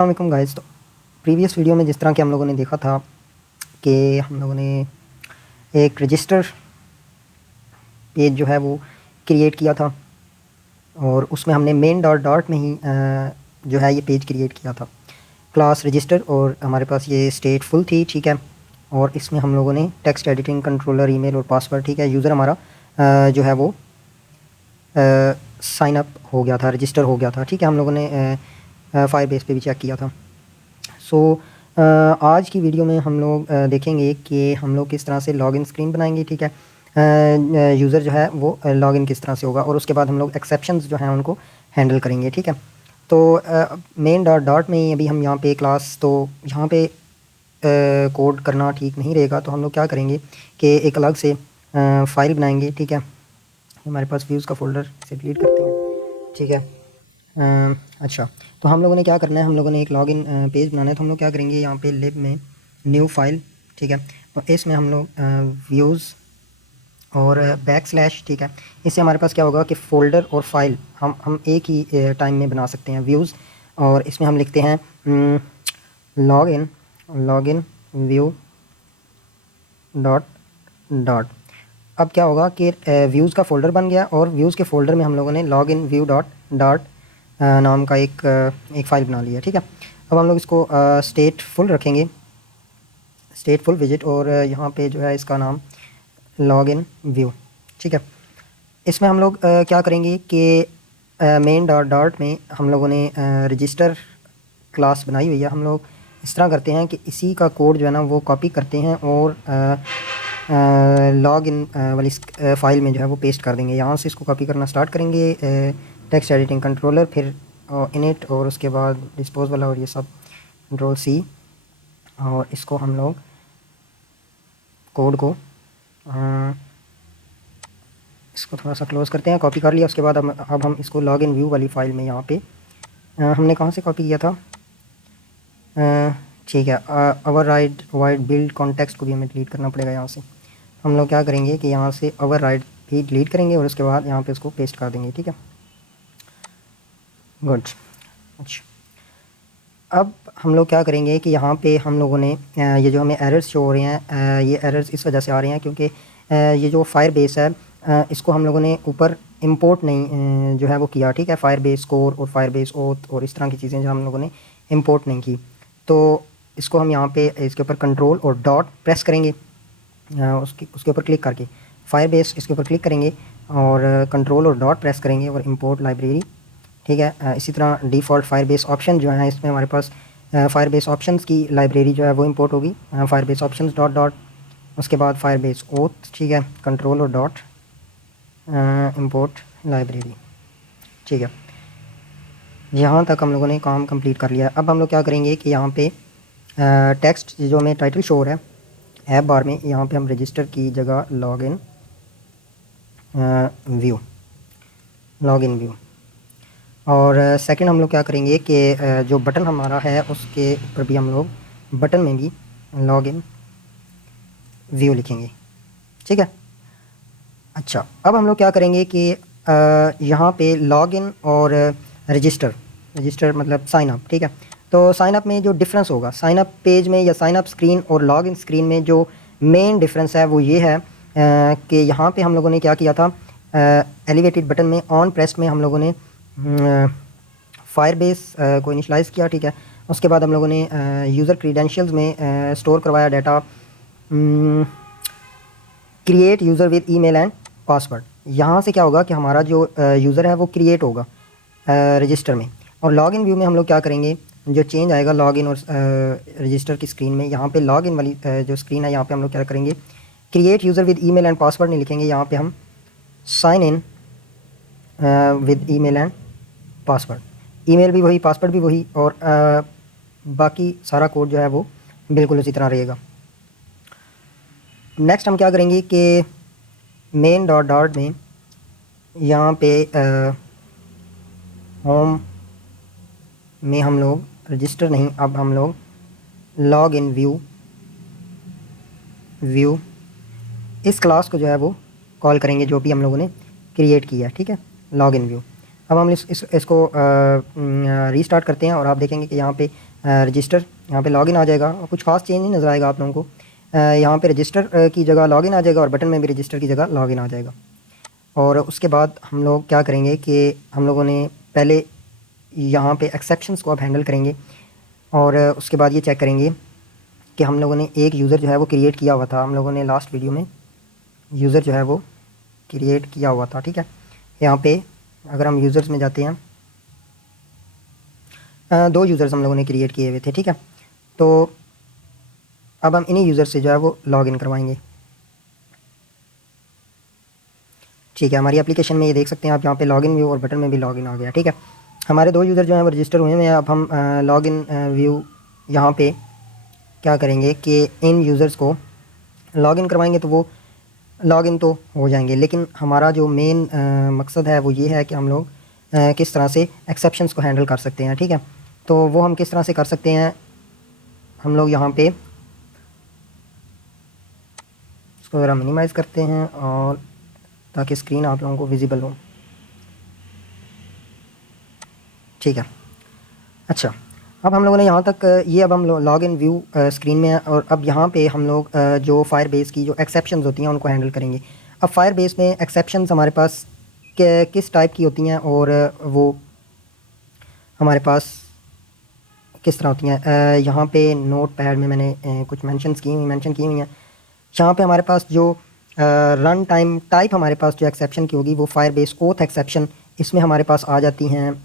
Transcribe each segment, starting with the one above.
अस्सलाम गाइस। तो previous video में जिस तरह कि हम लोगों ने देखा था कि हम लोगों ने एक रजिस्टर पेज जो है वो क्रिएट किया था और उसमें हमने मेन डॉट डॉट में ही जो है ये पेज क्रिएट किया था क्लास रजिस्टर, और हमारे पास ये स्टेट फुल थी, ठीक है। और इसमें हम लोगों ने टेक्स्ट एडिटिंग, कंट्रोलर, ईमेल और पासवर्ड, ठीक है। यूज़र हमारा जो है वो साइन अप हो गया था, रजिस्टर हो गया था, ठीक है। हम लोगों ने फायरबेस पे भी चेक किया था। सो आज की वीडियो में हम लोग देखेंगे कि हम लोग किस तरह से लॉगिन स्क्रीन बनाएंगे, ठीक है। यूज़र जो है वो लॉगिन किस तरह से होगा, और उसके बाद हम लोग एक्सेप्शंस जो हैं उनको हैंडल करेंगे, ठीक है। तो मेन डॉट डॉट में ही अभी हम यहाँ पे क्लास, तो यहाँ पे कोड करना ठीक नहीं रहेगा, तो हम लोग क्या करेंगे कि एक अलग से फ़ाइल बनाएंगे, ठीक है। हमारे पास व्यूज़ का फ़ोल्डर से डिलीट करते हैं, ठीक है। अच्छा, तो हम लोगों ने क्या करना है, हम लोगों ने एक लॉगिन पेज बनाना है। तो हम लोग क्या करेंगे, यहाँ पे लिब में न्यू फाइल, ठीक है। तो इसमें हम लोग व्यूज़ और बैक स्लैश, ठीक है। इससे हमारे पास क्या होगा कि फ़ोल्डर और फाइल हम एक ही टाइम में बना सकते हैं, व्यूज़। और इसमें हम लिखते हैं login login view dot dot. अब क्या होगा कि व्यूज़ का फ़ोल्डर बन गया, और व्यूज़ के फ़ोल्डर में हम लोगों ने लॉगिन व्यू डॉट डॉट नाम का एक फ़ाइल बना लिया, ठीक है। अब हम लोग इसको स्टेटफुल रखेंगे, स्टेटफुल विजिट, और यहाँ पे जो है इसका नाम लॉगिन व्यू, ठीक है। इसमें हम लोग क्या करेंगे कि मेन डॉट डॉट में हम लोगों ने रजिस्टर क्लास बनाई हुई है। हम लोग इस तरह करते हैं कि इसी का कोड जो है ना वो कॉपी करते हैं और लॉग इन वाली फ़ाइल में जो है वो पेस्ट कर देंगे। यहाँ से इसको कॉपी करना स्टार्ट करेंगे, टेक्स्ट एडिटिंग कंट्रोलर, फिर इनिट, और उसके बाद डिस्पोज वाला, और ये सब कंट्रोल सी, और इसको हम लोग कोड को इसको थोड़ा सा क्लोज़ करते हैं, कॉपी कर लिया। उसके बाद अब हम इसको लॉग इन व्यू वाली फ़ाइल में यहाँ पे हमने कहाँ से कॉपी किया था, ठीक है, our right wide build context को भी हमें डिलीट करना पड़ेगा यहाँ से। हम लोग क्या करेंगे कि यहाँ से अवर राइट भी डिलीट करेंगे, और उसके बाद यहाँ पे इसको पेस्ट कर देंगे, ठीक है। गुड। अच्छा, अब हम लोग क्या करेंगे कि यहाँ पे हम लोगों ने ये जो हमें एरर्स शो हो रहे हैं, ये एरर्स इस वजह से आ रहे हैं क्योंकि ये जो फायर बेस है इसको हम लोगों ने ऊपर इंपोर्ट नहीं जो है वो किया, ठीक है। फायर बेस कोर और फायर बेस ओथ और इस तरह की चीज़ें जो हम लोगों ने इंपोर्ट नहीं की, तो इसको हम यहाँ पे इसके ऊपर कंट्रोल और डॉट प्रेस करेंगे, उसके ऊपर क्लिक करके फायर बेस इसके ऊपर क्लिक करेंगे और कंट्रोल और डॉट प्रेस करेंगे और इंपोर्ट लाइब्रेरी, ठीक है। इसी तरह डिफ़ॉल्ट फायरबेस ऑप्शन जो है इसमें हमारे पास फायरबेस ऑप्शंस की लाइब्रेरी जो है वो इंपोर्ट होगी, फायरबेस ऑप्शंस डॉट डॉट, उसके बाद फायरबेस ओथ, ठीक है, कंट्रोल और डॉट इंपोर्ट लाइब्रेरी, ठीक है। यहाँ तक हम लोगों ने काम कंप्लीट कर लिया है। अब हम लोग क्या करेंगे कि यहाँ पे टेक्स्ट जो हमें टाइटल शो हो रहा है ऐप बार में, यहाँ पे हम रजिस्टर की जगह लॉगिन व्यू, लॉगिन व्यू, और सेकंड हम लोग क्या करेंगे कि जो बटन हमारा है उसके ऊपर भी हम लोग बटन में भी लॉगिन व्यू लिखेंगे, ठीक है। अच्छा, अब हम लोग क्या करेंगे कि यहाँ पे लॉगिन और रजिस्टर, रजिस्टर मतलब साइन अप, ठीक है। तो साइन अप में जो डिफरेंस होगा, साइन अप पेज में या साइन अप स्क्रीन और लॉगिन स्क्रीन में जो मेन डिफरेंस है वो ये है कि यहाँ पे हम लोगों ने क्या किया था, एलिवेटेड बटन में ऑन प्रेस में हम लोगों ने फायरबेस को इनिशलाइज़ किया, ठीक है। उसके बाद हम लोगों ने यूज़र क्रीडेंशियल्स में स्टोर करवाया data, create user with email and password. यहाँ से क्या होगा कि हमारा जो यूज़र है वो क्रिएट होगा रजिस्टर में, और लॉगिन व्यू में हम लोग क्या करेंगे, जो चेंज आएगा लॉगिन और रजिस्टर की स्क्रीन में, यहाँ पे लॉगिन वाली जो स्क्रीन है यहाँ पे हम लोग क्या करेंगे, create user with email and password नहीं लिखेंगे, यहाँ पे हम sign in with email and password, email भी वही, पासवर्ड भी वही, और बाकी सारा कोड जो है वो बिल्कुल उसी तरह रहेगा। नेक्स्ट हम क्या करेंगे कि मेन डॉट डॉट में यहाँ पे होम में हम लोग रजिस्टर नहीं, अब हम लोग लॉग इन व्यू व्यू इस क्लास को जो है वो कॉल करेंगे जो भी हम लोगों ने क्रिएट किया है, ठीक है, लॉग इन व्यू। अब हम इसको रीस्टार्ट करते हैं और आप देखेंगे कि यहाँ पे रजिस्टर, यहाँ पे लॉगिन आ जाएगा और कुछ खास चेंज नहीं नज़र आएगा आप लोगों को। यहाँ पे रजिस्टर की जगह लॉगिन आ जाएगा और बटन में भी रजिस्टर की जगह लॉगिन आ जाएगा। और उसके बाद हम लोग क्या करेंगे कि हम लोगों ने पहले यहाँ पे एक्सेप्शंस को अब हैंडल करेंगे और उसके बाद ये चेक करेंगे कि हम लोगों ने एक यूज़र जो है वो क्रिएट किया हुआ था। हम लोगों ने लास्ट वीडियो में यूज़र जो है वो क्रिएट किया हुआ था, ठीक है। यहाँ पे अगर हम यूज़र्स में जाते हैं, 2 यूज़र्स हम लोगों ने क्रिएट किए हुए थे, ठीक है। तो अब हम इन्हीं यूज़र से जो है वो लॉगिन करवाएंगे, ठीक है। हमारी एप्लीकेशन में ये देख सकते हैं आप, यहाँ पे लॉगिन व्यू और बटन में भी लॉगिन आ गया, ठीक है। हमारे 2 यूज़र जो हैं वो रजिस्टर हुए हैं। अब हम लॉगिन व्यू यहाँ पे क्या करेंगे कि इन यूज़र्स को लॉगिन करवाएंगे तो वो लॉगिन तो हो जाएंगे, लेकिन हमारा जो मेन मकसद है वो ये है कि हम लोग किस तरह से एक्सेप्शंस को हैंडल कर सकते हैं, ठीक है। तो वो हम किस तरह से कर सकते हैं, हम लोग यहाँ पे इसको ज़रा मिनिमाइज़ करते हैं और ताकि स्क्रीन आप लोगों को विजिबल हो, ठीक है। अच्छा, अब हम लोगों ने यहाँ तक ये अब हम लॉगिन व्यू स्क्रीन में है और अब यहाँ पे हम लोग जो फायरबेस की जो एक्सेप्शंस होती हैं उनको हैंडल करेंगे। अब फायरबेस में एक्सेप्शंस हमारे पास किस टाइप की होती हैं और वो हमारे पास किस तरह होती हैं, यहाँ पे नोट पैड में मैंने कुछ मेंशन की हुई हैं। यहाँ पे हमारे पास जो रन टाइम टाइप हमारे पास जो एक्सेप्शन की होगी वो फायरबेस ओथ एक्सेप्शन, इसमें हमारे पास आ जाती हैं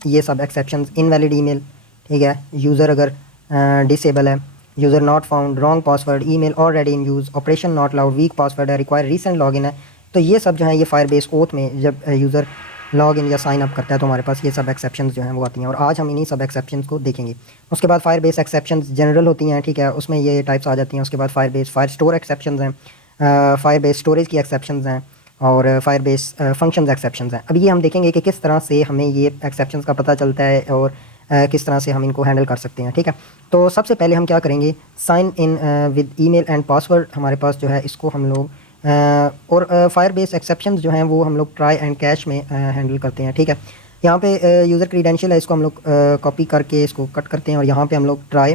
ये सब एक्सेप्शंस। इनवैलिड ईमेल, ठीक है, यूज़र अगर डिसेबल है, user not found, wrong password, email already in use, operation not allowed, week password है, रिक्वायर रीसेंट लॉगिन है। तो ये सब जो है ये फायरबेस ओथ में जब यूज़र लॉगिन या साइन अप करता है तो हमारे पास ये सब एक्सेप्शंस जो हैं वो आती हैं और आज हम इन्हीं सब एक्सेप्शंस को देखेंगे। उसके बाद फायरबेस एक्सेप्शंस जनरल होती हैं, ठीक है, उसमें ये टाइप्स आ जाती हैं। उसके बाद फायरबेस फायर स्टोर एक्सेप्शंस हैं, फायरबेस स्टोरेज की एक्सेप्शंस हैं और फायरबेस फंक्शंस एक्सेप्शंस हैं। अब ये हम देखेंगे कि किस तरह से हमें ये एक्सेप्शंस का पता चलता है और किस तरह से हम इनको हैंडल कर सकते हैं, ठीक है। तो सबसे पहले हम क्या करेंगे, sign in with email and password हमारे पास जो है इसको हम लोग और फायरबेस एक्सेप्शंस जो हैं वो हम लोग ट्राई एंड कैश में हैंडल करते हैं, ठीक है। यहाँ पे यूज़र क्रीडेंशियल है, इसको हम लोग कॉपी करके इसको कट करते हैं और यहाँ पे हम लोग ट्राई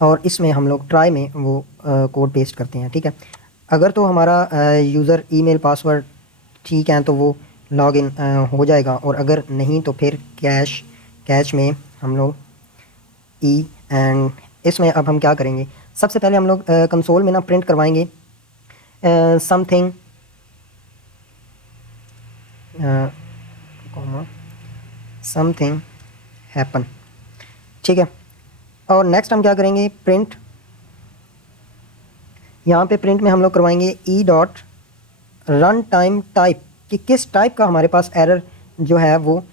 और इसमें हम लोग ट्राई में वो कोड पेस्ट करते हैं, ठीक है। अगर तो हमारा यूज़र ईमेल पासवर्ड ठीक है तो वो लॉगिन हो जाएगा और अगर नहीं तो फिर कैश में हम लोग ई एंड इसमें अब हम क्या करेंगे, सबसे पहले हम लोग कंसोल में ना प्रिंट करवाएंगे समथिंग समथिंग हैपन, ठीक है। और नेक्स्ट हम क्या करेंगे, प्रिंट, यहाँ पे प्रिंट में हम लोग करवाएंगे E dot run time type कि किस टाइप का हमारे पास एरर जो है वो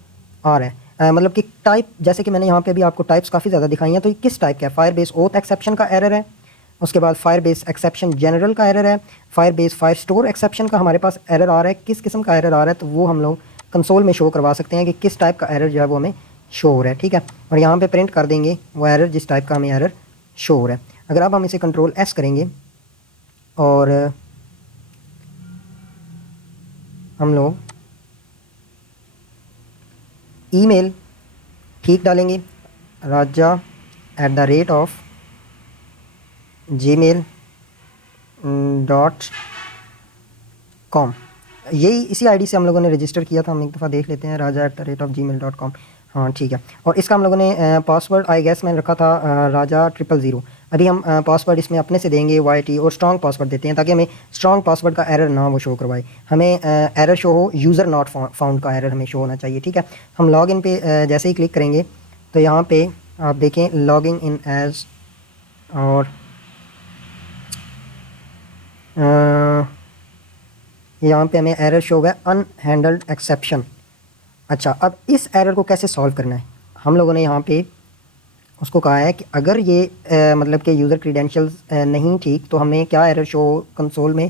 आ रहा है। मतलब कि टाइप, जैसे कि मैंने यहाँ पे भी आपको टाइप्स काफ़ी ज़्यादा दिखाई हैं, तो ये किस टाइप का है, फायरबेस ओथ एक्सेप्शन का एरर है, उसके बाद फायरबेस एक्सेप्शन जनरल का एरर है, फायरबेस फायर स्टोर एक्सेप्शन का हमारे पास एरर आ रहा है। किस किस्म का एरर आ रहा है तो वो हम लोग कंसोल में शो करवा सकते हैं कि किस टाइप का एरर जो है वो हमें शो हो रहा है, ठीक है। और यहाँ पे प्रिंट कर देंगे वो एरर जिस टाइप का हमें एरर शो हो रहा है। अगर अब हम इसे कंट्रोल एस करेंगे और हम लोग ईमेल ठीक डालेंगे, raja@gmail.com, यही इसी आईडी से हम लोगों ने रजिस्टर किया था। हम एक दफ़ा देख लेते हैं, raja@gmail.com, हाँ ठीक है। और इसका हम लोगों ने पासवर्ड आई गेस मैंने रखा था राजा 000। अभी हम पासवर्ड इसमें अपने से देंगे YT और स्ट्रॉन्ग पासवर्ड देते हैं ताकि हमें स्ट्रॉन्ग पासवर्ड का एरर ना वो शो करवाए, हमें एरर शो हो यूज़र नॉट फाउंड का एरर हमें शो होना चाहिए, ठीक है। हम लॉगिन पे जैसे ही क्लिक करेंगे तो यहाँ पे आप देखें लॉगिंग इन एज और यहाँ पे हमें एरर शो हुआ है अनहैंडल्ड एक्सेप्शन। अच्छा, अब इस एरर को कैसे सॉल्व करना है, हम लोगों ने यहाँ पे उसको कहा है कि अगर ये मतलब कि यूज़र क्रीडेंशियल्स नहीं ठीक तो हमें क्या एरर शो हो कंसोल में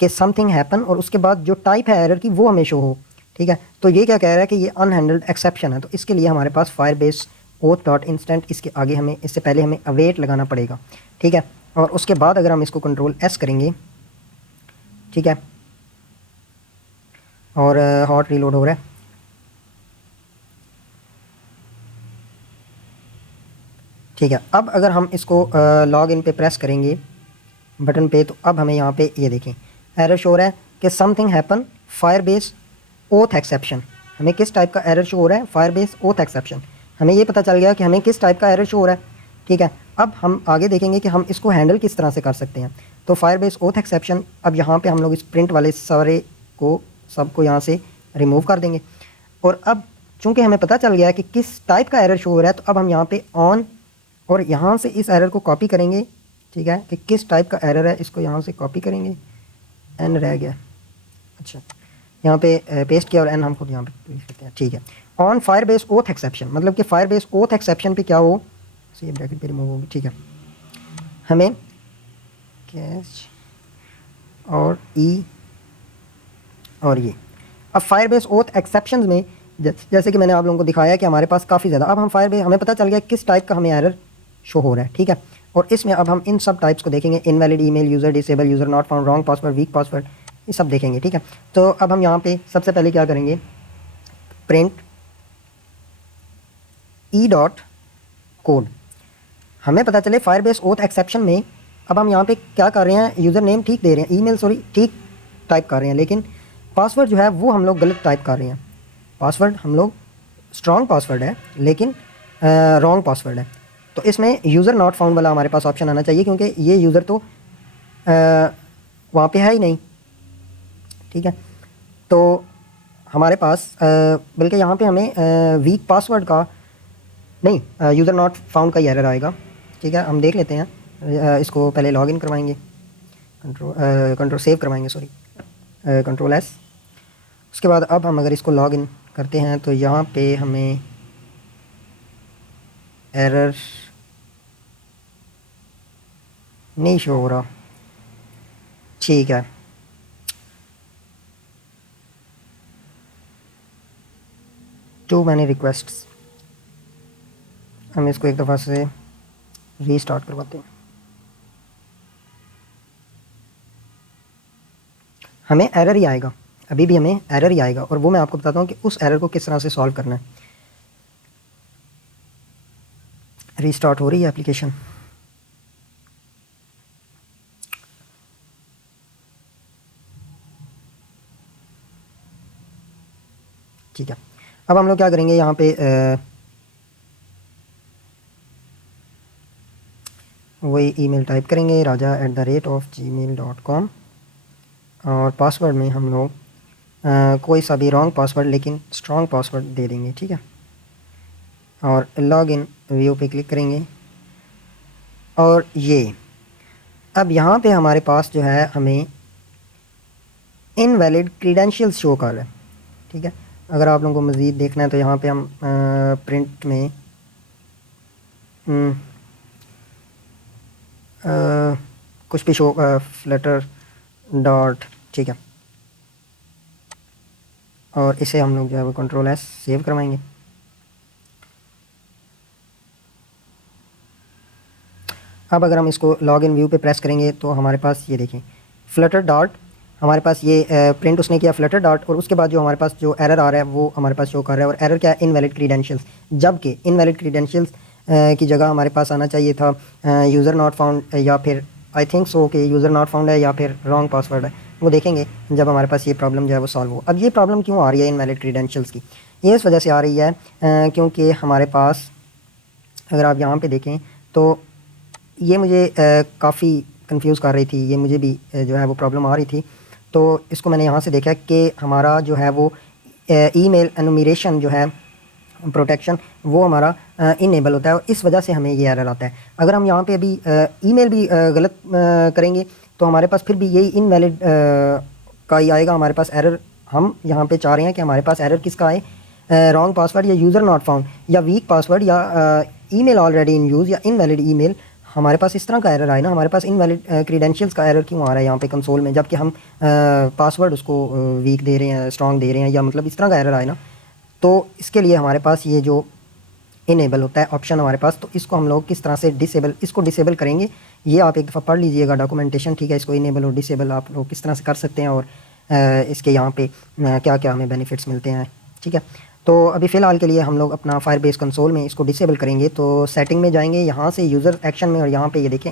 कि समथिंग हैपन और उसके बाद जो टाइप है एरर की वो हमें शो हो, ठीक है। तो ये क्या कह रहा है कि ये अनहैंडल्ड एक्सेप्शन है, तो इसके लिए हमारे पास फायरबेस ओथ डॉट इंस्टेंट, इसके आगे हमें इससे पहले हमें अवेट लगाना पड़ेगा, ठीक है। और उसके बाद अगर हम इसको कंट्रोल एस करेंगे, ठीक है, और हॉट रीलोड हो रहा है, ठीक है। अब अगर हम इसको लॉग इन पे प्रेस करेंगे बटन पे, तो अब हमें यहाँ पे ये देखें एरर शो हो रहा है कि something happen Firebase oath exception. हमें किस टाइप का एरर शो हो रहा है? Firebase oath exception. हमें ये पता चल गया कि हमें किस टाइप का एरर शो हो रहा है। ठीक है, अब हम आगे देखेंगे कि हम इसको हैंडल किस तरह से कर सकते हैं। तो फायरबेस ओथ एक्सेप्शन, अब यहाँ पे हम लोग इस प्रिंट वाले सारे को सबको यहाँ से रिमूव कर देंगे। और अब चूंकि हमें पता चल गया है कि किस टाइप का एरर शो हो रहा है, तो अब हम यहाँ पे ऑन और यहाँ से इस एरर को कॉपी करेंगे। ठीक है, कि किस टाइप का एरर है, इसको यहाँ से कॉपी करेंगे। एन रह गया, अच्छा यहाँ पे पेस्ट किया और एन हम खुद यहाँ पे पेस्ट करते हैं। ठीक है, ऑन फायरबेस ओथ एक्सेप्शन, मतलब कि फायरबेस ओथ एक्सेप्शन पे क्या हो, ये ब्रैकेट पे रिमूव होगी। ठीक है, हमें कैच और ई और ये, अब फायरबेस ओथ एक्सेप्शंस में जैसे कि मैंने आप लोगों को दिखाया कि हमारे पास काफ़ी ज़्यादा, अब हम फायरबेस, हमें पता चल गया किस टाइप का हमें एरर शो हो रहा है। ठीक है, और इसमें अब हम इन सब टाइप्स को देखेंगे, invalid email, user disable, user not found, wrong password, weak password, ये सब देखेंगे। ठीक है, तो अब हम यहाँ पे सबसे पहले क्या करेंगे, प्रिंट ई डॉट कोड। हमें पता चले फायरबेस ओथ एक्सेप्शन में, अब हम यहाँ पे क्या कर रहे हैं, यूज़र नेम ठीक दे रहे हैं, ईमेल सॉरी ठीक टाइप कर रहे हैं, लेकिन पासवर्ड जो है वो हम लोग गलत टाइप कर रहे हैं। पासवर्ड हम लोग स्ट्रॉन्ग पासवर्ड है लेकिन रॉन्ग पासवर्ड है। तो इसमें यूज़र नॉट फाउंड वाला हमारे पास ऑप्शन आना चाहिए, क्योंकि ये यूज़र तो वहाँ पे है ही नहीं। ठीक है, तो हमारे पास बल्कि यहाँ पे हमें वीक पासवर्ड का नहीं, यूज़र नॉट फाउंड का ही एरर आएगा। ठीक है, हम देख लेते हैं। इसको पहले लॉगिन करवाएंगे, कंट्रोल सेव करवाएंगे, सॉरी कंट्रोल एस। उसके बाद अब हम अगर इसको लॉगिन करते हैं तो यहाँ पे हमें एरर नहीं शो हो रहा। ठीक है, टू मैनी रिक्वेस्ट्स, हम इसको एक दफ़ा से रीस्टार्ट करवाते हैं। हमें एरर ही आएगा, अभी भी हमें एरर ही आएगा, और वो मैं आपको बताता हूँ कि उस एरर को किस तरह से सॉल्व करना है। रीस्टार्ट हो रही है एप्लीकेशन। ठीक है, अब हम लोग क्या करेंगे, यहाँ पे वही ईमेल टाइप करेंगे, raja@gmail.com, और पासवर्ड में हम लोग कोई सा भी रॉन्ग पासवर्ड लेकिन स्ट्रॉन्ग पासवर्ड दे देंगे। ठीक है, और लॉग इन व्यू पे क्लिक करेंगे, और ये अब यहाँ पे हमारे पास जो है हमें इनवैलिड क्रीडेंशियल्स शो कर रहा है। ठीक है, अगर आप लोगों को मज़ीद देखना है तो यहाँ पे हम प्रिंट में कुछ भी शो, फ्लटर डॉट, ठीक है, और इसे हम लोग जो है वो कंट्रोल एस सेव करवाएंगे। अब अगर हम इसको लॉग इन व्यू पे प्रेस करेंगे तो हमारे पास ये देखें फ्लटर डॉट, हमारे पास ये प्रिंट उसने किया फ्लटर डॉट, और उसके बाद जो हमारे पास जो एरर आ रहा है वो हमारे पास शो कर रहा है, और एरर क्या है, इनवैलिड क्रीडेंशियल्स, जबकि इनवैलिड क्रीडेंशियल्स की जगह हमारे पास आना चाहिए था यूज़र नॉट फाउंड, या फिर आई थिंक सो कि यूज़र नॉट फाउंड है या फिर रॉन्ग पासवर्ड है। वो देखेंगे जब हमारे पास ये प्रॉब्लम जो है वो सॉल्व हो। अब ये प्रॉब्लम क्यों आ रही है इनवैलिड क्रीडेंशियल्स की, ये इस वजह से आ रही है क्योंकि हमारे पास अगर आप यहाँ पे देखें तो ये मुझे काफ़ी कंफ्यूज कर रही थी, ये मुझे भी जो है वो प्रॉब्लम आ रही थी। तो इसको मैंने यहाँ से देखा कि हमारा जो है वो ईमेल एनुमरेशन जो है प्रोटेक्शन वो हमारा इनेबल होता है, और इस वजह से हमें ये एरर आता है। अगर हम यहाँ पे अभी ईमेल भी गलत करेंगे तो हमारे पास फिर भी यही इनवैलिड का ही आएगा हमारे पास एरर। हम यहाँ पे चाह रहे हैं कि हमारे पास एरर किसका आए, रॉन्ग पासवर्ड या यूज़र नॉट फाउंड या वीक पासवर्ड या ईमेल ऑलरेडी इन यूज़ या इनवैलिड ईमेल, हमारे पास इस तरह का एरर आए ना। हमारे पास इनवैलिड क्रीडेंशियल्स का एरर क्यों आ रहा है यहाँ पे कंसोल में, जबकि हम पासवर्ड उसको वीक दे रहे हैं, स्ट्रॉन्ग दे रहे हैं, या मतलब इस तरह का एरर आए ना। तो इसके लिए हमारे पास ये जो इनेबल होता है ऑप्शन हमारे पास, तो इसको हम लोग किस तरह से इसको डिसेबल करेंगे, ये आप एक दफ़ा पढ़ लीजिएगा डॉक्यूमेंटेशन। ठीक है, इसको इनेबल और डिसेबल आप लोग किस तरह से कर सकते हैं, और इसके यहाँ पे क्या क्या हमें बेनिफिट्स मिलते हैं। ठीक है, तो अभी फ़िलहाल के लिए हम लोग अपना फायरबेस कंसोल में इसको डिसेबल करेंगे। तो सेटिंग में जाएंगे, यहाँ से यूज़र एक्शन में, और यहाँ पे ये देखें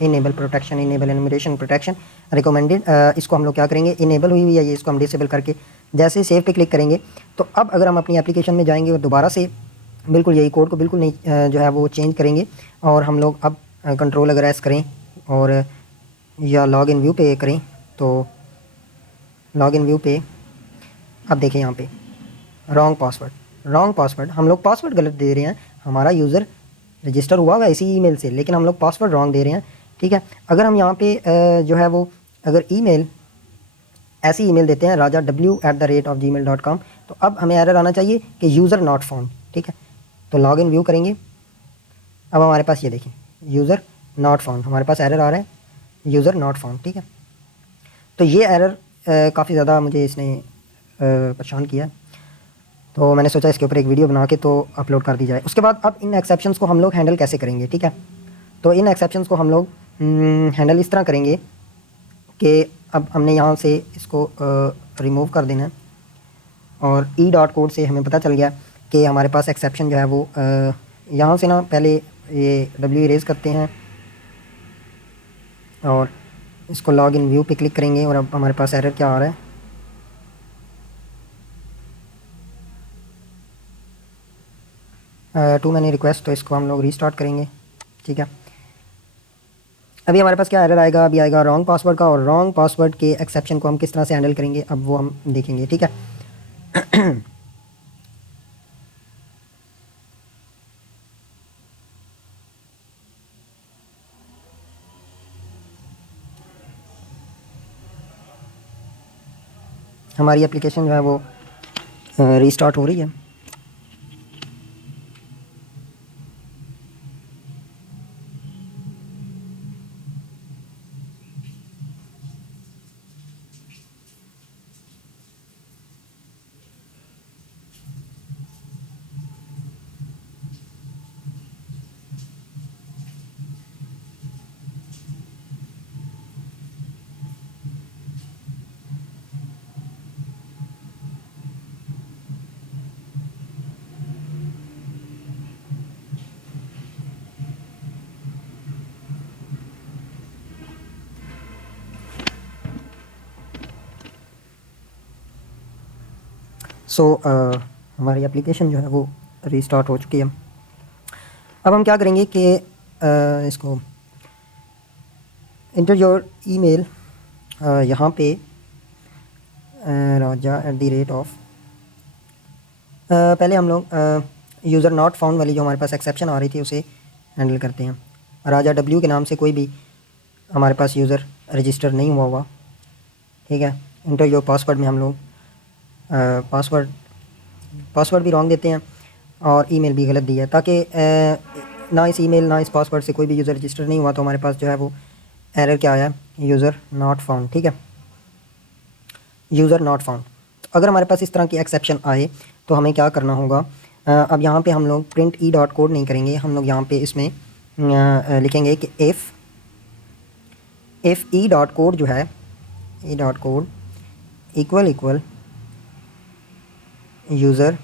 enable protection, enable animation protection recommended, इसको हम लोग क्या करेंगे, इनेबल हुई है ये, इसको हम डिसेबल करके जैसे सेव पे क्लिक करेंगे तो अब अगर हम अपनी एप्लीकेशन में जाएंगे और दोबारा से बिल्कुल यही कोड को बिल्कुल नहीं जो है वो चेंज करेंगे, और हम लोग अब कंट्रोल अगर एस करें और या लॉग इन व्यू पे करें, तो लॉग इन व्यू पे अब देखें यहाँ पे रॉन्ग पासवर्ड, हम लोग पासवर्ड गलत दे रहे हैं, हमारा यूज़र रजिस्टर हुआ हुआ है इसी ईमेल से, लेकिन हम लोग पासवर्ड रॉन्ग दे रहे हैं। ठीक है, अगर हम यहाँ पे जो है वो अगर ईमेल ऐसी ईमेल देते हैं rajaw@gmail.com, तो अब हमें एरर आना चाहिए कि यूज़र नॉट फाउंड। ठीक है, तो लॉग इन व्यू करेंगे, अब हमारे पास ये देखें यूज़र नॉट फाउंड, हमारे पास एरर आ रहा है यूज़र नॉट फाउंड। ठीक है, तो ये एरर काफ़ी ज़्यादा मुझे इसने परेशान किया, तो मैंने सोचा इसके ऊपर एक वीडियो बना के तो अपलोड कर दी जाए। उसके बाद अब इन एक्सेप्शंस को हम लोग हैंडल कैसे करेंगे। ठीक है, तो इन एक्सेप्शंस को हम लोग हैंडल इस तरह करेंगे कि अब हमने यहाँ से इसको रिमूव कर देना है, और ई डॉट कोड से हमें पता चल गया कि हमारे पास एक्सेप्शन जो है वो यहाँ से ना पहले ये डब्ल्यू इरेज करते हैं और इसको लॉग इन व्यू पे क्लिक करेंगे, और अब हमारे पास एरर क्या आ रहा है, टू मैनी रिक्वेस्ट, तो इसको हम लोग रीस्टार्ट करेंगे। ठीक है, अभी हमारे पास क्या एरर आएगा, अभी आएगा रॉन्ग पासवर्ड का, और रॉन्ग पासवर्ड के एक्सेप्शन को हम किस तरह से हैंडल करेंगे अब वो हम देखेंगे। ठीक है, हमारी एप्लीकेशन जो है वो रीस्टार्ट हो रही है। सो हमारी एप्लीकेशन जो है वो रीस्टार्ट हो चुकी है। अब हम क्या करेंगे कि इसको इंटर योर ईमेल, यहाँ पे raja@, पहले हम लोग यूज़र नॉट फाउंड वाली जो हमारे पास एक्सेप्शन आ रही थी उसे हैंडल करते हैं। राजा डब्ल्यू के नाम से कोई भी हमारे पास यूज़र रजिस्टर नहीं हुआ। ठीक है, इंटर योर पासवर्ड में हम लोग पासवर्ड भी रॉन्ग देते हैं और ईमेल भी गलत दी है, ताकि ना इस ईमेल ना इस पासवर्ड से कोई भी यूज़र रजिस्टर नहीं हुआ, तो हमारे पास जो है वो एरर क्या आया, यूज़र नॉट फाउंड। ठीक है, यूज़र नॉट फाउंड। अगर हमारे पास इस तरह की एक्सेप्शन आए तो हमें क्या करना होगा, अब यहाँ पे हम लोग प्रिंट ई डॉट कोड नहीं करेंगे, हम लोग यहाँ पे इसमें लिखेंगे कि इफ़ ई डॉट कोड जो है, ई डॉट कोड इक्वल यूज़र,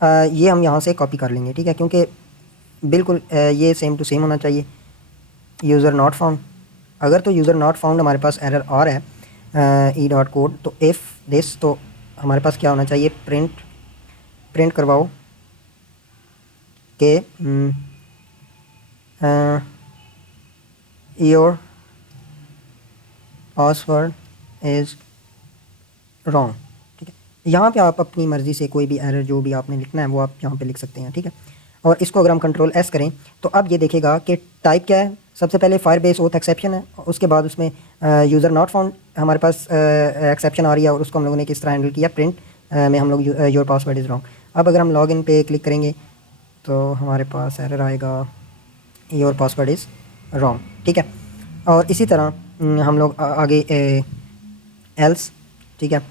ये हम यहाँ से कॉपी कर लेंगे। ठीक है, क्योंकि बिल्कुल ये सेम टू सेम होना चाहिए, यूज़र नॉट फाउंड। अगर तो यूज़र नॉट फाउंड हमारे पास एरर आ रहा है ई डॉट कोड, तो इफ़ दिस, तो हमारे पास क्या होना चाहिए, प्रिंट करवाओ कि योर पासवर्ड इज़ रॉन्ग। ठीक है, यहाँ पे आप अपनी मर्ज़ी से कोई भी एरर जो भी आपने लिखना है वो आप यहाँ पे लिख सकते हैं। ठीक है, और इसको अगर हम कंट्रोल एस करें तो अब ये देखेगा कि टाइप क्या है, सबसे पहले फायरबेस ओथ एक्सेप्शन है, उसके बाद उसमें यूज़र नॉट फाउंड हमारे पास एक्सेप्शन आ रही है, और उसको हम लोगों ने किस तरह हैंडल किया, प्रिंट में हम लोग योर पासवर्ड इज़ रॉन्ग। अब अगर हम लॉग इन पे क्लिक करेंगे तो हमारे पास एरर आएगा योर पासवर्ड इज़ रॉन्ग। ठीक है, और इसी तरह हम लोग आगे एल्स, ठीक है,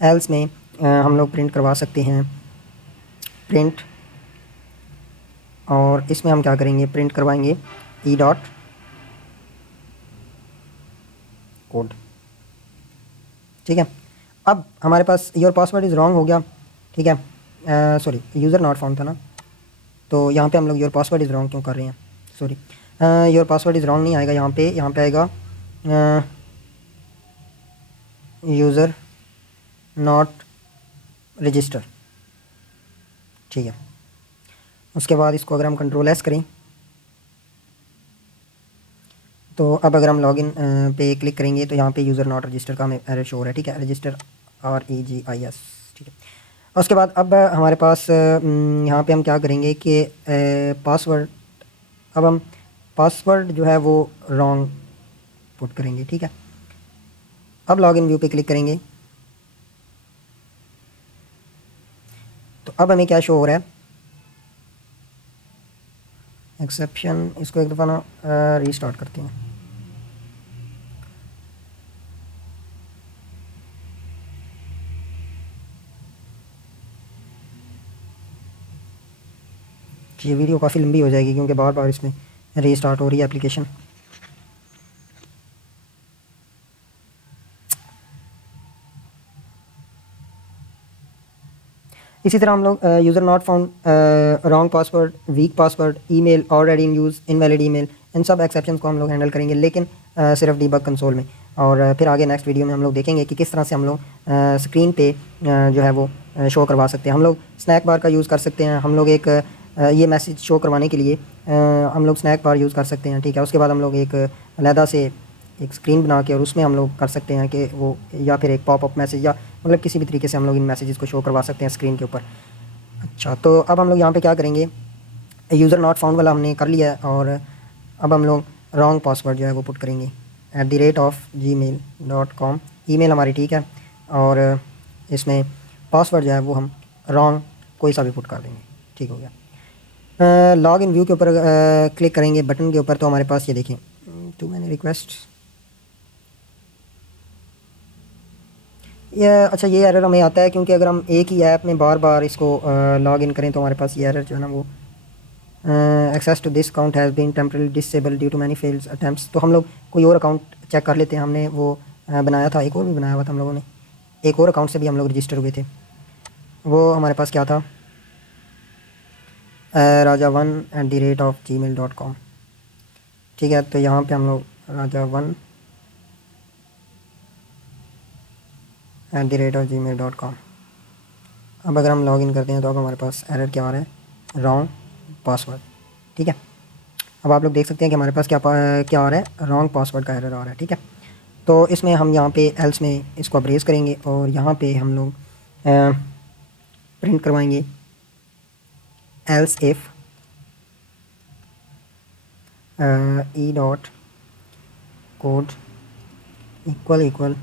एल्स में हम लोग प्रिंट करवा सकते हैं प्रिंट, और इसमें हम क्या करेंगे, प्रिंट करवाएंगे ई डॉट कोड। ठीक है, अब हमारे पास योर पासवर्ड इज़ रॉन्ग हो गया। ठीक है, सॉरी यूज़र नॉट फाउंड था ना, तो यहाँ पे हम लोग योर पासवर्ड इज़ रॉन्ग क्यों कर रहे हैं, sorry your password is wrong नहीं आएगा, यहाँ पे आएगा यूज़र नॉट रजिस्टर, ठीक है। उसके बाद इसको अगर हम कंट्रोल एस करें तो अब अगर हम लॉगिन पे क्लिक करेंगे तो यहाँ पे यूज़र नॉट रजिस्टर का हमें एरर शो हो रहा है, ठीक है, रजिस्टर REGIS, ठीक है। उसके बाद अब हमारे पास यहाँ पे हम क्या करेंगे कि पासवर्ड, अब हम पासवर्ड जो है वो रॉन्ग पुट करेंगे, ठीक है। अब लॉगिन व्यू पे क्लिक करेंगे तो अब हमें क्या शो हो रहा है, एक्सेप्शन, इसको एक दफ़ा ना रीस्टार्ट करते हैं। ये वीडियो काफ़ी लंबी हो जाएगी क्योंकि बार बार इसमें रीस्टार्ट हो रही है एप्लीकेशन। इसी तरह हम लोग user not found, wrong password, weak password, email already in use, invalid email, इन सब एक्सेप्शन को हम लोग हैंडल करेंगे, लेकिन सिर्फ डीबग कंसोल में। और फिर आगे नेक्स्ट वीडियो में हम लोग देखेंगे कि किस तरह से हम लोग स्क्रीन पे जो है वो शो करवा सकते हैं। हम लोग स्नैक बार का यूज़ कर सकते हैं, हम लोग एक ये मैसेज शो करवाने के लिए हम लोग स्नैक बार यूज़ कर सकते हैं, ठीक है। उसके बाद हम लोग एक अलहदा से एक स्क्रीन बना के और उसमें हम लोग कर सकते हैं कि वो, या फिर एक पॉपअप मैसेज, या मतलब किसी भी तरीके से हम लोग इन मैसेजेस को शो करवा सकते हैं स्क्रीन के ऊपर। अच्छा, तो अब हम लोग यहाँ पे क्या करेंगे, यूज़र नॉट फाउंड वाला हमने कर लिया है, और अब हम लोग रॉन्ग पासवर्ड जो है वो पुट करेंगे @gmail.com, ईमेल हमारी ठीक है, और इसमें पासवर्ड जो है वो हम रॉन्ग कोई सा भी पुट कर देंगे, ठीक हो गया। लॉग इन व्यू के ऊपर क्लिक करेंगे बटन के ऊपर, तो हमारे पास ये देखें टू मैनी रिक्वेस्ट, ये अच्छा ये एरर हमें आता है क्योंकि अगर हम एक ही ऐप में बार बार इसको लॉग इन करें तो हमारे पास ये एरर जो है ना वो access to this account has been temporary disable due to many failed attempts. तो हम लोग कोई और अकाउंट चेक कर लेते हैं, हमने वो बनाया था, एक और भी बनाया हुआ था हम लोगों ने, एक और अकाउंट से भी हम लोग रजिस्टर हुए थे। वो हमारे पास क्या था, raja1@gmail.com, ठीक है। तो यहाँ पे हम लोग raja1@gmail.com, अब अगर हम लॉग इन करते हैं तो अब हमारे पास एरर क्या आ रहा है, रॉन्ग पासवर्ड, ठीक है। अब आप लोग देख सकते हैं कि हमारे पास क्या आ रहा है, रॉन्ग पासवर्ड का एरर आ रहा है, ठीक है। तो इसमें हम यहाँ पे एल्स में इसको अब्रेज करेंगे और यहाँ पे हम लोग प्रिंट करवाएंगे else if E dot code equal equal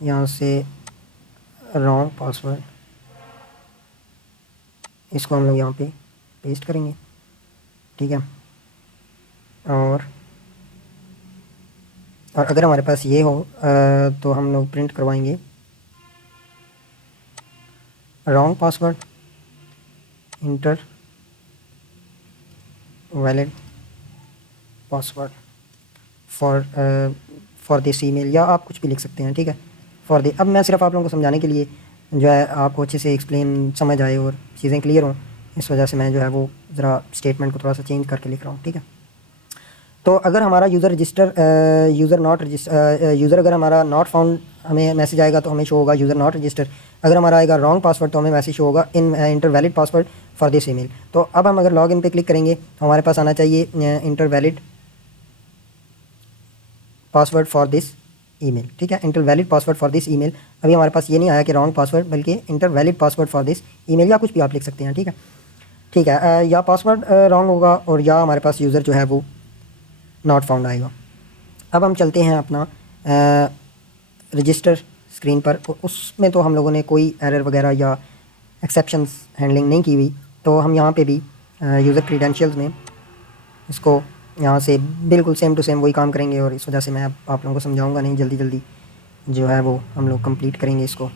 यहाँ से रॉन्ग पासवर्ड, इसको हम लोग यहाँ पे पेस्ट करेंगे, ठीक है। और अगर हमारे पास ये हो तो हम लोग प्रिंट करवाएंगे wrong password inter valid password for this email, या आप कुछ भी लिख सकते हैं, ठीक है, फॉर द। अब मैं सिर्फ आप लोगों को समझाने के लिए जो है आपको अच्छे से एक्सप्लेन समझ आए और चीज़ें क्लियर हों, इस वजह से मैं जो है वो ज़रा स्टेटमेंट को थोड़ा सा चेंज करके लिख रहा हूँ, ठीक है। तो अगर हमारा user register user not register user अगर हमारा नॉट फाउंड हमें मैसेज आएगा तो हमें शो होगा यूज़र नॉट रजिस्टर, अगर हमारा आएगा रॉन्ग पासवर्ड तो हमें मैसेज शो होगा in enter valid password for this email. तो अब हम अगर लॉग इन पे क्लिक करेंगे तो हमारे पास आना चाहिए inter valid password for this email, ठीक है, inter valid password for this email. अभी हमारे पास ये नहीं आया कि रॉन्ग पासवर्ड, बल्कि inter valid password for this email, या कुछ भी आप लिख सकते हैं, ठीक है, ठीक है। या पासवर्ड रॉन्ग होगा और या हमारे पास यूज़र जो है वो नॉट फाउंड आएगा। अब हम चलते हैं अपना रजिस्टर स्क्रीन पर, उसमें तो हम लोगों ने कोई एरर वगैरह या एक्सेप्शंस हैंडलिंग नहीं की हुई, तो हम यहाँ पे भी यूज़र क्रीडेंशियल्स में इसको यहाँ से बिल्कुल सेम टू सेम वही काम करेंगे, और इस वजह से मैं आप लोगों को समझाऊंगा नहीं, जल्दी जल्दी जो है वो हम लोग कंप्लीट करेंगे इसको।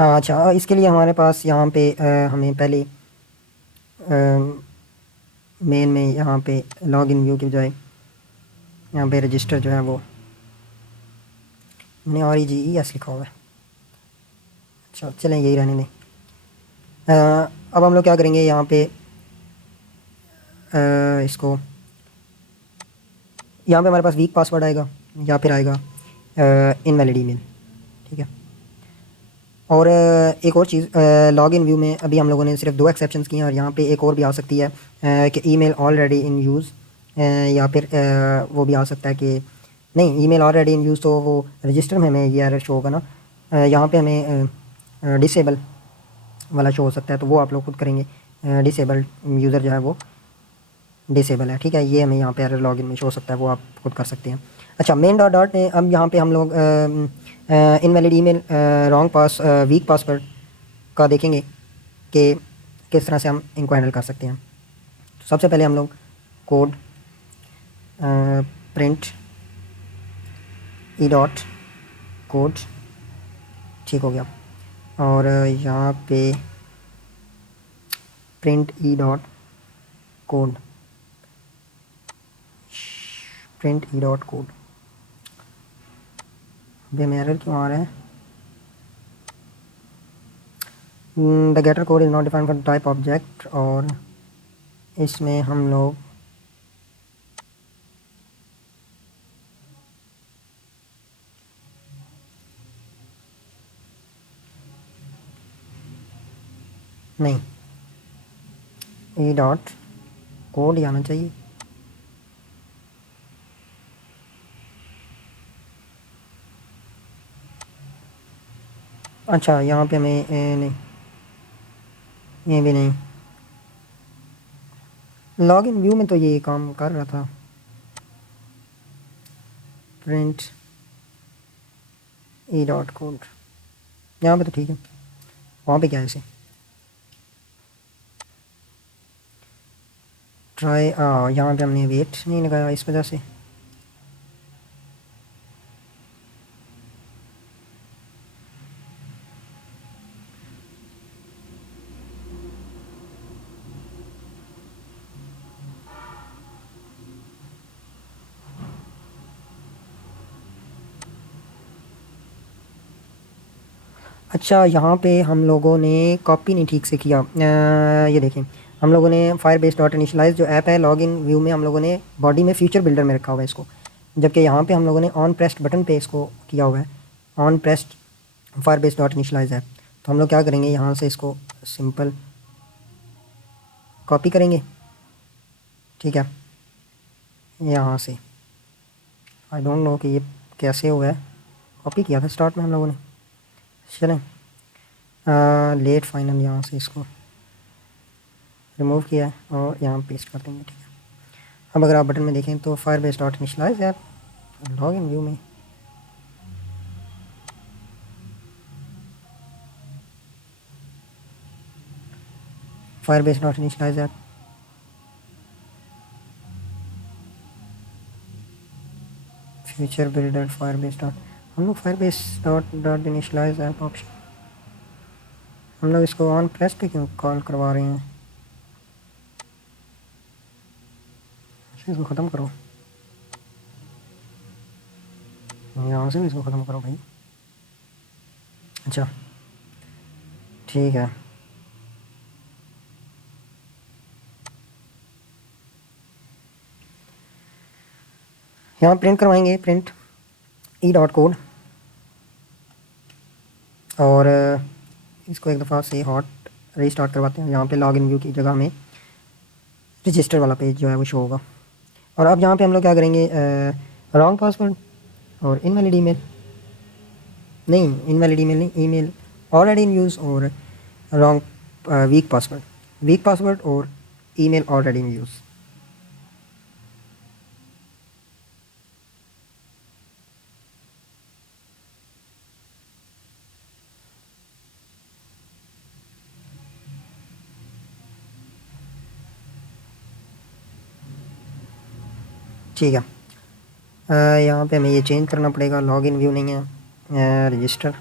अच्छा, इसके लिए हमारे पास यहाँ पे हमें पहले मेन में यहाँ पे लॉग इन व्यू के बजाय यहाँ पे रजिस्टर जो है वो मैंने REGES लिखा हुआ है। अच्छा चलें, यही रहने दें। अब हम लोग क्या करेंगे, यहाँ पे इसको, यहाँ पे हमारे पास वीक पासवर्ड आएगा या फिर आएगा इनवैलिड ईमेल, ठीक है। और एक और चीज़, लॉग इन व्यू में अभी हम लोगों ने सिर्फ 2 एक्सेप्शंस किए हैं, और यहाँ पे एक और भी आ सकती है कि ईमेल ऑलरेडी इन यूज़, या फिर वो भी आ सकता है कि नहीं, ईमेल ऑलरेडी इन यूज़ तो वो रजिस्टर में हमें ये एरर शो होगा ना, यहाँ पे हमें डिसेबल वाला शो हो सकता है, तो वो आप लोग खुद करेंगे। डिसेबल यूज़र जो है वो डिसेबल है, ठीक है। ये हमें यहाँ पे एरर लॉगिन में शो हो सकता है, वो आप खुद कर सकते हैं। अच्छा, मेन डॉट डॉट में अब यहाँ पे हम लोग invalid email, wrong week password का देखेंगे कि किस तरह से हम इनको हैंडल कर सकते हैं। तो सबसे पहले हम लोग code print E dot code, ठीक हो गया। और यहाँ पे print E dot code, print E dot code, error क्यों आ रहा है? The getter code is not defined for type object, और इसमें हम लोग नहीं, ई डॉट कोड ही आना चाहिए। अच्छा, यहाँ पे हमें नहीं, ये भी नहीं, लॉग इन व्यू में तो ये काम कर रहा था। प्रिंट ई डॉट कोड, यहाँ पे तो ठीक है, वहाँ पे क्या है इसे ट्राई, यहाँ पे हमने वेट नहीं लगाया इस वजह से। अच्छा, यहाँ पे हम लोगों ने कॉपी नहीं ठीक से किया। ये देखें, हम लोगों ने फायरबेस डॉट इनिशलाइज जो ऐप है लॉग इन व्यू में, हम लोगों ने बॉडी में फ्यूचर बिल्डर में रखा हुआ है इसको, जबकि यहाँ पे हम लोगों ने ऑन प्रेस्ड बटन पे इसको किया हुआ है, on pressed Firebase dot initialize app. तो हम लोग क्या करेंगे, यहाँ से इसको सिंपल कॉपी करेंगे, ठीक है। यहाँ से आई डोंट नो कि ये कैसे हुआ है, कॉपी किया था स्टार्ट में हम लोगों ने। चलें, लेट फाइनल, यहाँ से इसको रिमूव किया है और यहाँ पेस्ट कर देंगे, ठीक है। अब अगर आप बटन में देखें तो Firebase dot initialize app log in view में Firebase dot initialize app, future builder Firebase dot, हम लोग Firebase dot dot initialize app option, हम लोग इसको ऑन प्रेस पे क्यों कॉल करवा रहे हैं? इसको ख़त्म करो, यहाँ से भी इसको ख़त्म करो भाई। अच्छा ठीक है, यहाँ प्रिंट करवाएंगे, प्रिंट ई डॉट कोड, और इसको एक दफ़ा से हॉट रीस्टार्ट करवाते हैं। यहाँ पे लॉग इन व्यू की जगह में रजिस्टर वाला पेज जो है वो शो होगा। और अब यहाँ पे हम लोग क्या करेंगे, रॉन्ग पासवर्ड और इनवैलिड ईमेल, नहीं इनवैलिड ईमेल नहीं, ईमेल ऑलरेडी इन यूज़ और wrong week password, weak password और ईमेल ऑलरेडी इन यूज़। ठीक है, यहाँ पे हमें ये चेंज करना पड़ेगा, लॉग इन व्यू नहीं है, रजिस्टर,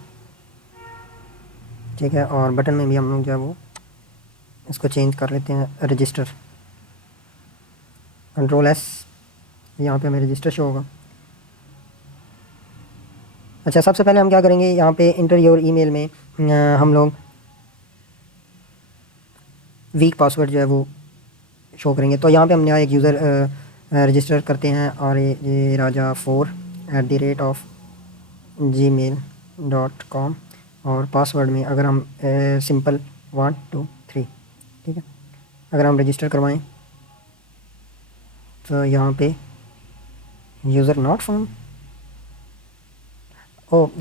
ठीक है। और बटन में भी हम लोग जो है वो इसको चेंज कर लेते हैं, रजिस्टर, कंट्रोल एस, यहाँ पे हमें रजिस्टर शो होगा। अच्छा, सबसे पहले हम क्या करेंगे, यहाँ पे इंटर योर ईमेल में हम लोग वीक पासवर्ड जो है वो शो करेंगे। तो यहाँ पे हम नया एक यूज़र रजिस्टर करते हैं, और ये raja4@gmail.com, और पासवर्ड में अगर हम सिंपल 1 2 3, ठीक है। अगर हम रजिस्टर करवाएं तो यहाँ पे यूज़र नॉट फाउंड,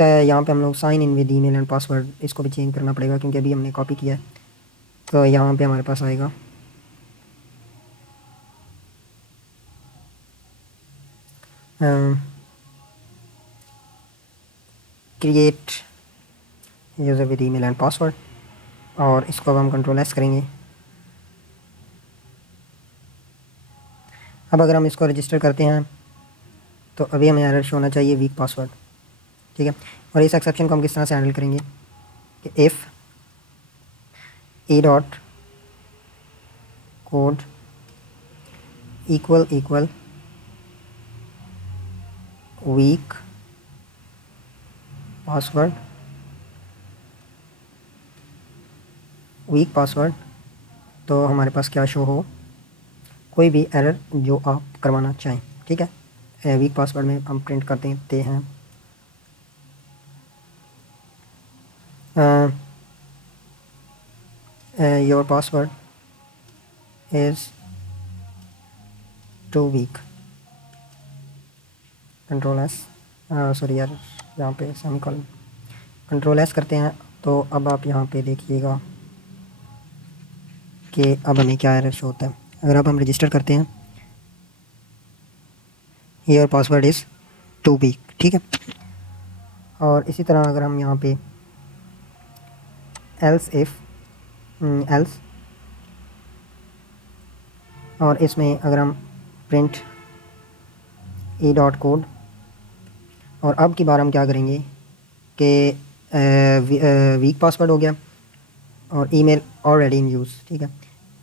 यहाँ पे हम लोग sign in with email and password, इसको भी चेंज करना पड़ेगा क्योंकि अभी हमने कॉपी किया है। तो यहाँ पे हमारे पास आएगा create user with email and password, और इसको अब हम कंट्रोल एस करेंगे। अब अगर हम इसको रजिस्टर करते हैं तो अभी हमें एरर शो होना चाहिए वीक पासवर्ड, ठीक है। और इस एक्सेप्शन को हम किस तरह से हैंडल करेंगे कि if e.code equal week password, तो हमारे पास क्या शो हो, कोई भी एरर जो आप करवाना चाहें, ठीक है। वीक पासवर्ड में हम प्रिंट कर देते हैं your password is too weak, control S, sorry यार, यहाँ पे सेमीकोलन, कंट्रोल एस करते हैं। तो अब आप यहाँ पे देखिएगा कि अब हमें क्या एरर शो होता है। अगर अब हम रजिस्टर करते हैं, your password is too weak, ठीक है। और इसी तरह अगर हम यहाँ पे एल्स, और इसमें अगर हम प्रिंट e.code, और अब की बार हम क्या करेंगे कि वीक पासवर्ड हो गया और ईमेल ऑलरेडी इन यूज़, ठीक है।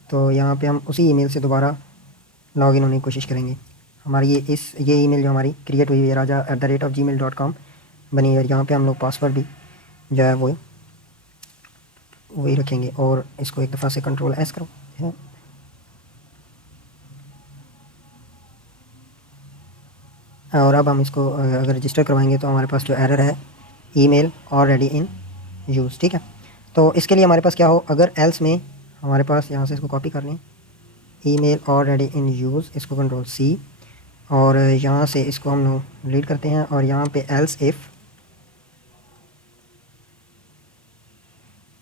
तो यहाँ पे हम उसी ईमेल से दोबारा लॉगिन होने की कोशिश करेंगे। हमारी ये ईमेल जो हमारी क्रिएट हुई है raja@gmail.com बनी है, और यहाँ पे हम लोग पासवर्ड भी जो है वो वही रखेंगे। और इसको एक दफ़ा से कंट्रोल एस करो है। और अब हम इसको अगर रजिस्टर करवाएंगे तो हमारे पास जो एरर है, ईमेल ऑलरेडी इन यूज़, ठीक है। तो इसके लिए हमारे पास क्या हो, अगर एल्स में हमारे पास यहाँ से इसको कॉपी कर लें, ईमेल ऑलरेडी इन यूज़, इसको कंट्रोल सी, और यहाँ से इसको हम लोग डिलीट करते हैं, और यहाँ पे else if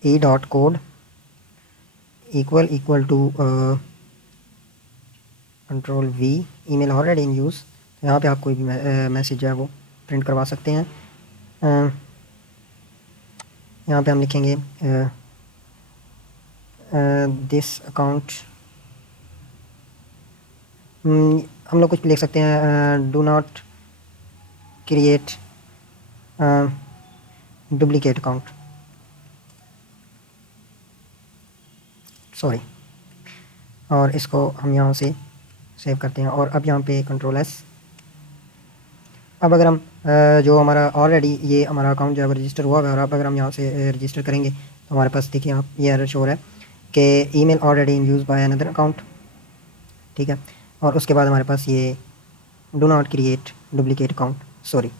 e.code equal to control V, email already in use, तो यहाँ पे आप कोई भी मैसेज जो है वो प्रिंट करवा सकते हैं। यहाँ पे हम लिखेंगे दिस अकाउंट, हम लोग कुछ भी लिख सकते हैं, do not create duplicate account, sorry, और इसको हम यहाँ से सेव करते हैं। और अब यहाँ पे कंट्रोल एस। अब अगर हम जो हमारा ऑलरेडी ये हमारा अकाउंट जो है रजिस्टर हुआ है, और अब अगर हम यहाँ से रजिस्टर करेंगे तो हमारे पास देखिए आप ये एरर शो हो रहा है कि email already in use by another account, ठीक है। और उसके बाद हमारे पास ये do not create duplicate account, sorry,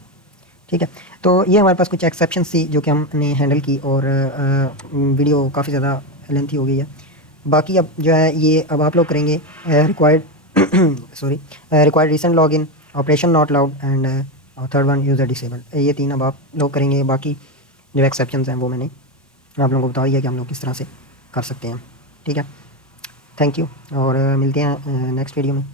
ठीक है। तो ये हमारे पास कुछ एक्सेप्शन थी जो कि हमने हैंडल की, और वीडियो काफ़ी ज़्यादा लेंथी हो गई है। बाकी अब जो है ये अब आप लोग करेंगे required required recent login, operation not allowed, and third one user disabled, ये 3 अब आप लोग करेंगे। बाकी जो एक्सेप्शंस हैं वो मैंने आप लोगों को बता दिया कि हम लोग किस तरह से कर सकते हैं, ठीक है। थैंक यू, और मिलते हैं नेक्स्ट वीडियो में।